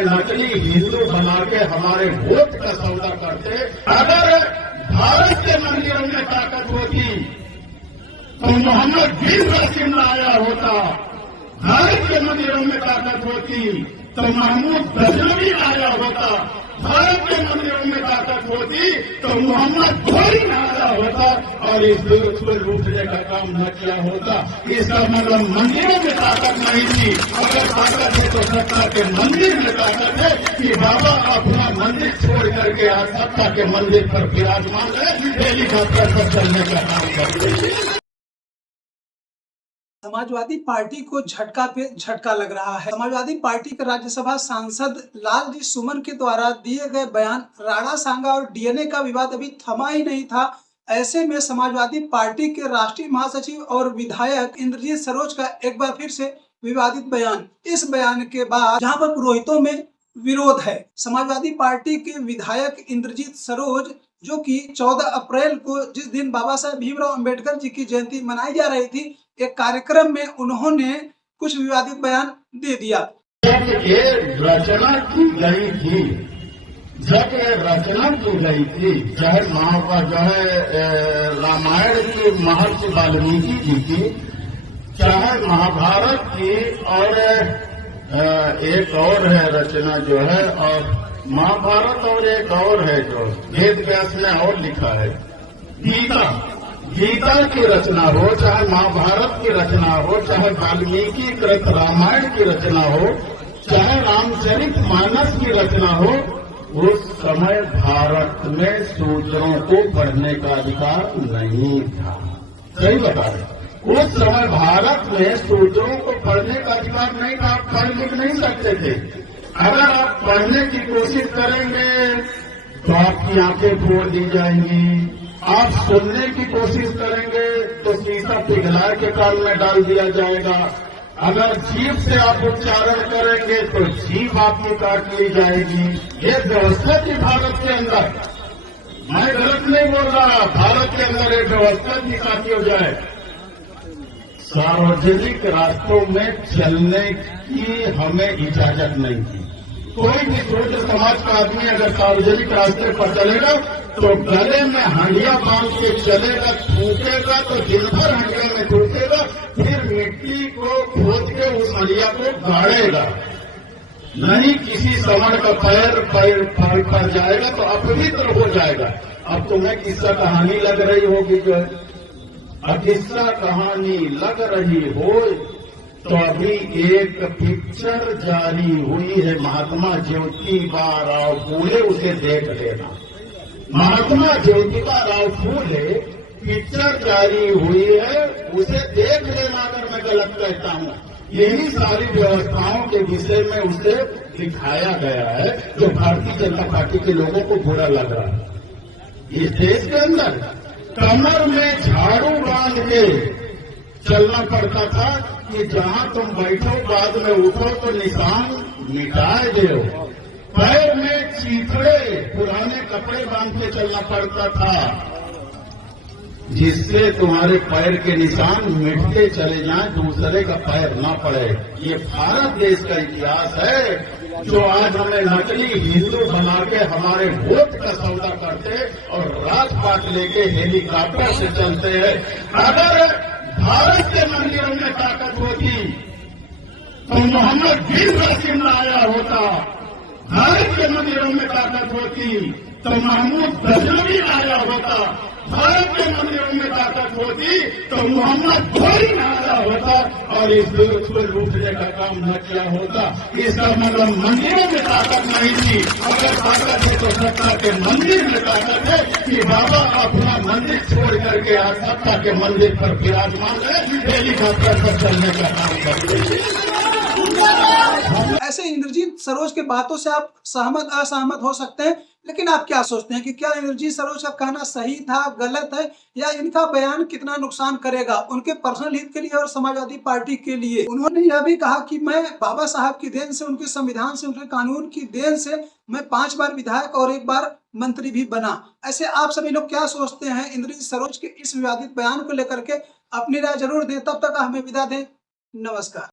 हमें नकली हिंदू बना के हमारे वोट का सौदा करते। अगर भारत के मंदिरों में ताकत होती तो मोहम्मद बिन कासिम आया होता। भारत के मंदिरों में ताकत होती तो महमूद गजनवी आया होता। भारत के मंदिरों में ताकत होती तो मोहम्मद घोरी आया होता और इस दुर्ग को लूटने का काम न किया होता। इसका मतलब मंदिरों में ताकत नहीं थी। अगर ताकत है तो सत्ता के मंदिर में ताकत है कि बाबा अपना मंदिर छोड़ करके आज सत्ता के मंदिर पर विराजमान है, हेलीकॉप्टर पर चलने का काम करते हैं। समाजवादी पार्टी को झटका पे झटका लग रहा है। समाजवादी पार्टी के राज्यसभा सांसद लालजी सुमन के द्वारा दिए गए बयान, राणा सांगा और डीएनए का विवाद अभी थमा ही नहीं था। ऐसे में समाजवादी पार्टी के राष्ट्रीय महासचिव और विधायक इंद्रजीत सरोज का एक बार फिर से विवादित बयान। इस बयान के बाद जहां पर पुरोहितों में विरोध है, समाजवादी पार्टी के विधायक इंद्रजीत सरोज जो कि 14 अप्रैल को जिस दिन बाबा साहेब भीमराव अंबेडकर जी की जयंती मनाई जा रही थी, एक कार्यक्रम में उन्होंने कुछ विवादित बयान दे दिया। जब ये रचना की गई थी, चाहे रामायण की महर्षि वाल्मीकि जी की, चाहे महाभारत की, और एक और है रचना जो है, और महाभारत और एक और है जो वेद व्यास ने और लिखा है, गीता की रचना हो, चाहे महाभारत की रचना हो, चाहे वाल्मीकि कृत रामायण की रचना हो, चाहे रामचरित मानस की रचना हो, उस समय भारत में शूद्रों को पढ़ने का अधिकार नहीं था। सही बता रहे, उस समय भारत में शूद्रों को पढ़ने का अधिकार नहीं था। आप पढ़ लिख नहीं सकते थे। अगर आप पढ़ने की कोशिश करेंगे तो आपकी आंखें फोड़ दी जाएंगी। आप सुनने की कोशिश करेंगे तो शीशा पिघला के कान में डाल दिया जाएगा। अगर जीभ से आप उच्चारण करेंगे तो जीभ आपकी काट ली जाएगी। ये व्यवस्था थी भारत के अंदर। मैं गलत नहीं बोल रहा, भारत के अंदर एक व्यवस्था थी ताकि हो जाए। सार्वजनिक रास्तों में चलने की हमें इजाजत नहीं थी। कोई भी शूद्र समाज का आदमी अगर सार्वजनिक रास्ते पर चलेगा तो गले में हंडिया बांध के चलेगा, थूकेगा तो दिन भर हंडिया में थूकेगा, फिर मिट्टी को खोद के उस हंडिया को गाड़ेगा। नहीं किसी समण का पैर पर जाएगा तो अपवित्र हो जाएगा। अब तुम्हें किस्सा कहानी लग रही होगी, जो अब किस्सा कहानी लग रही हो तो अभी एक पिक्चर जारी हुई है महात्मा ज्योतिबा राव फूले, उसे देख लेना। महात्मा ज्योतिबा राव फूले पिक्चर जारी हुई है, उसे देख लेना अगर मैं गलत कहता हूं। यही सारी व्यवस्थाओं के विषय में उसे दिखाया गया है जो भारतीय जनता पार्टी के लोगों को बुरा लग रहा है। इस देश के अंदर कमर में झाड़ू बांध के चलना पड़ता था कि जहां तुम बैठो बाद में उठो तो निशान मिटाए दो। पैर में चीथड़े पुराने कपड़े बांध के चलना पड़ता था जिससे तुम्हारे पैर के निशान मिटते चले जाएं, दूसरे का पैर न पड़े। ये भारत देश का इतिहास है जो आज हमें नकली हिंदू बना के हमारे वोट का सौदा करते और राजपाट लेके हेलीकॉप्टर से चलते हैं। अगर भारत के मंदिरों में ताकत होती तो मोहम्मद बिन कासिम आया होता। भारत के मंदिरों में ताकत होती तो महमूद गजनवी आया होता। भारत के मंदिरों में ताकत होती तो मोहम्मद घोरी आया होता और इस दुर्ग को लूटने का काम न किया होता। इसका मतलब मंदिरों में ताकत नहीं थी। अगर ताकत है तो सत्ता के मंदिर में ताकत है कि बाबा अपना मंदिर छोड़ करके आज सत्ता के मंदिर पर विराजमान है, हेलीकॉप्टर पर चलने का काम करते हैं। ऐसे इंद्रजीत सरोज के बातों से आप सहमत असहमत हो सकते हैं, लेकिन आप क्या सोचते हैं कि क्या इंद्रजीत सरोज का कहना सही था, गलत है, या इनका बयान कितना नुकसान करेगा उनके पर्सनल हित के लिए और समाजवादी पार्टी के लिए? उन्होंने यह भी कहा कि मैं बाबा साहब की देन से, उनके संविधान से, उनके कानून की देन से मैं 5 बार विधायक और 1 बार मंत्री भी बना। ऐसे आप सभी लोग क्या सोचते हैं इंद्रजीत सरोज के इस विवादित बयान को लेकर के? अपनी राय जरूर दें। तब तक हमें विदा दें। नमस्कार।